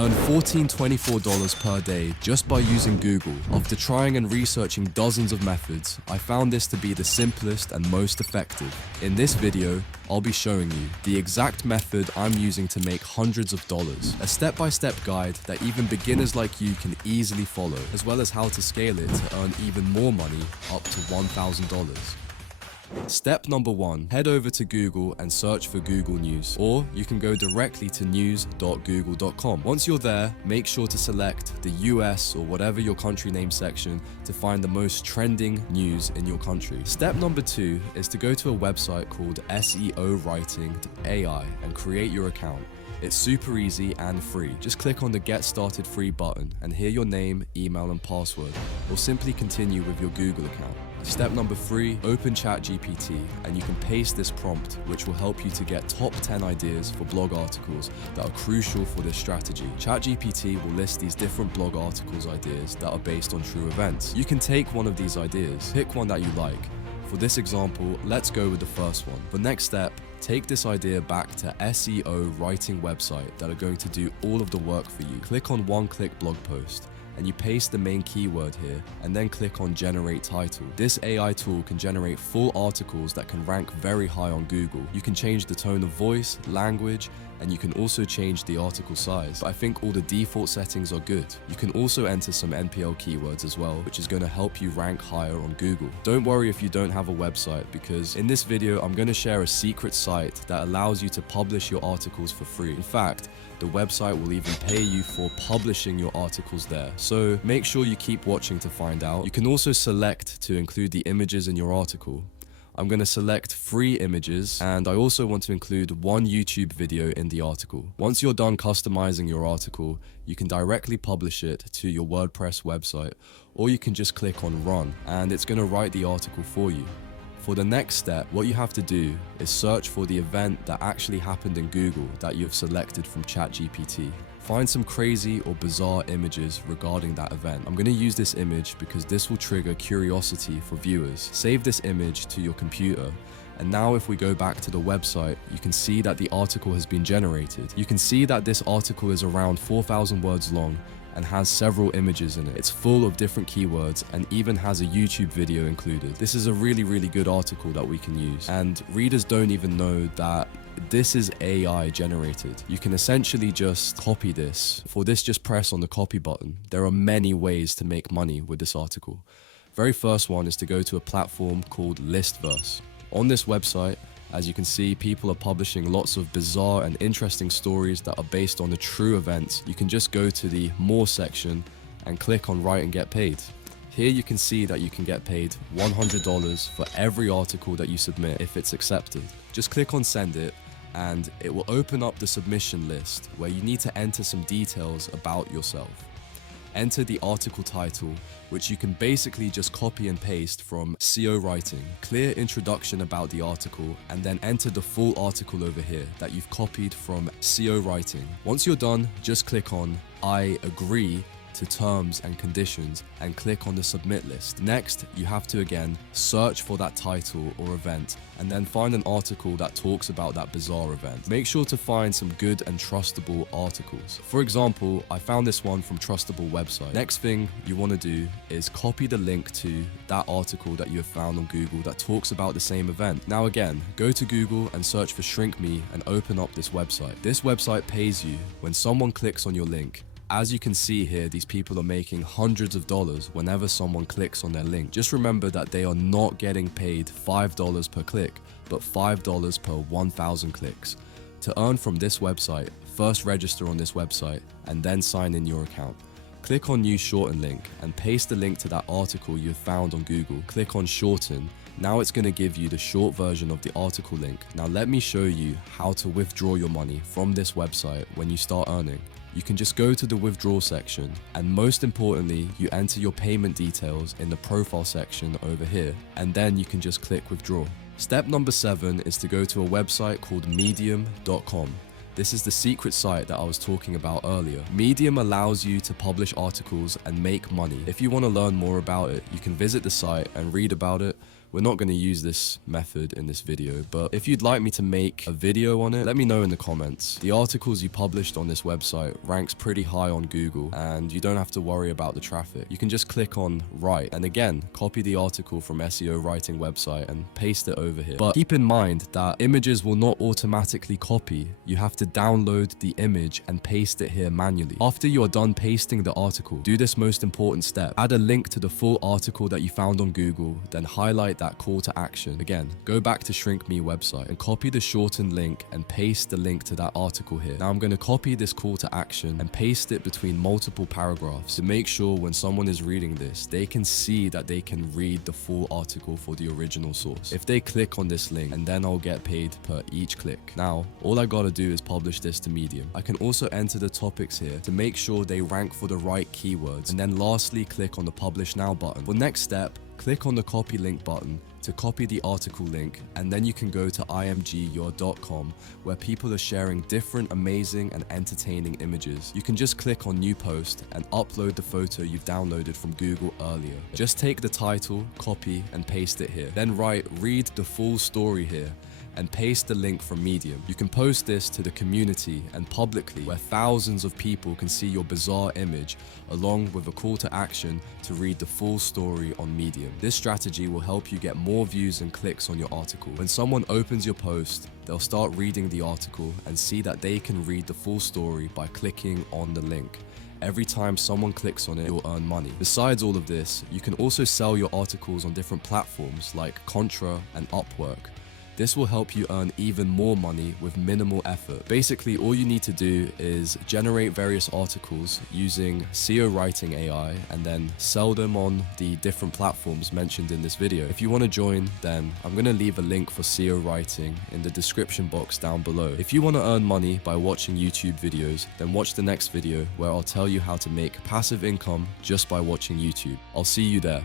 Earn $14–24 per day just by using Google. After trying and researching dozens of methods, I found this to be the simplest and most effective. In this video, I'll be showing you the exact method I'm using to make hundreds of dollars. A step-by-step guide that even beginners like you can easily follow, as well as how to scale it to earn even more money, up to $1,000. Step number 1, head over to Google and search for Google News, or you can go directly to news.google.com. Once you're there, make sure to select the US or whatever your country name section to find the most trending news in your country. Step number 2 is to go to a website called SEO Writing AI and create your account. It's super easy and free. Just click on the Get Started Free button and hear your name, email and password, or simply continue with your Google account. Step number 3, open ChatGPT and you can paste this prompt, which will help you to get top 10 ideas for blog articles that are crucial for this strategy. ChatGPT will list these different blog articles ideas that are based on true events. You can take one of these ideas, pick one that you like. For this example, let's go with the first one. The next step, take this idea back to SEO writing website that are going to do all of the work for you. Click on one-click blog post and you paste the main keyword here and then click on generate title. This AI tool can generate full articles that can rank very high on Google. You can change the tone of voice, language, and you can also change the article size. But I think all the default settings are good. You can also enter some NPL keywords as well, which is going to help you rank higher on Google. Don't worry if you don't have a website, because in this video, I'm going to share a secret site that allows you to publish your articles for free. In fact, the website will even pay you for publishing your articles there. So make sure you keep watching to find out. You can also select to include the images in your article. I'm going to select 3 images, and I also want to include 1 YouTube video in the article. Once you're done customizing your article, you can directly publish it to your WordPress website, or you can just click on run and it's going to write the article for you. For the next step, what you have to do is search for the event that actually happened in Google that you've selected from ChatGPT. Find some crazy or bizarre images regarding that event. I'm going to use this image because this will trigger curiosity for viewers. Save this image to your computer. And now if we go back to the website, you can see that the article has been generated. You can see that this article is around 4,000 words long and has several images in it. It's full of different keywords and even has a YouTube video included. This is a really good article that we can use. And readers don't even know that this is AI generated. You can essentially just copy this. For this, just press on the copy button. There are many ways to make money with this article. Very first one is to go to a platform called Listverse. On this website, as you can see, people are publishing lots of bizarre and interesting stories that are based on the true events. You can just go to the More section and click on Write and Get Paid. Here you can see that you can get paid $100 for every article that you submit if it's accepted. Just click on Send It and it will open up the submission list where you need to enter some details about yourself. Enter the article title, which you can basically just copy and paste from SEO Writing. Clear introduction about the article, and then enter the full article over here that you've copied from SEO Writing. Once you're done, just click on I agree to terms and conditions and click on the submit list. Next, you have to again search for that title or event and then find an article that talks about that bizarre event. Make sure to find some good and trustable articles. For example, I found this one from Trustable website. Next thing you want to do is copy the link to that article that you have found on Google that talks about the same event. Now again, go to Google and search for Shrink Me and open up this website. This website pays you when someone clicks on your link. As you can see here, these people are making hundreds of dollars whenever someone clicks on their link. Just remember that they are not getting paid $5 per click, but $5 per 1,000 clicks. To earn from this website, first register on this website and then sign in your account. Click on New Shorten Link and paste the link to that article you have found on Google. Click on Shorten. Now it's going to give you the short version of the article link. Now let me show you how to withdraw your money from this website when you start earning. You can just go to the withdrawal section, and most importantly, you enter your payment details in the profile section over here, and then you can just click withdraw. Step number 7 is to go to a website called medium.com. This is the secret site that I was talking about earlier. Medium allows you to publish articles and make money. If you want to learn more about it, you can visit the site and read about it. We're not going to use this method in this video, but if you'd like me to make a video on it, let me know in the comments. The articles you published on this website ranks pretty high on Google, and you don't have to worry about the traffic. You can just click on write, and again, copy the article from SEO writing website and paste it over here. But keep in mind that images will not automatically copy. You have to download the image and paste it here manually. After you are done pasting the article, do this most important step. Add a link to the full article that you found on Google, then highlight that call to action. Again, go back to Shrink Me website and copy the shortened link and paste the link to that article here. Now I'm going to copy this call to action and paste it between multiple paragraphs to make sure when someone is reading this, they can see that they can read the full article for the original source. If they click on this link, and then I'll get paid per each click. Now, all I gotta do is publish this to Medium. I can also enter the topics here to make sure they rank for the right keywords, and then lastly click on the Publish Now button. For next step, click on the copy link button to copy the article link, and then you can go to imgyour.com where people are sharing different amazing and entertaining images. You can just click on new post and upload the photo you've downloaded from Google earlier. Just take the title, copy and paste it here. Then write read the full story here and paste the link from Medium. You can post this to the community and publicly where thousands of people can see your bizarre image along with a call to action to read the full story on Medium. This strategy will help you get more views and clicks on your article. When someone opens your post, they'll start reading the article and see that they can read the full story by clicking on the link. Every time someone clicks on it, you'll earn money. Besides all of this, you can also sell your articles on different platforms like Contra and Upwork. This will help you earn even more money with minimal effort. Basically, all you need to do is generate various articles using SEO writing AI and then sell them on the different platforms mentioned in this video. If you want to join, then I'm going to leave a link for SEO writing in the description box down below. If you want to earn money by watching YouTube videos, then watch the next video where I'll tell you how to make passive income just by watching YouTube. I'll see you there.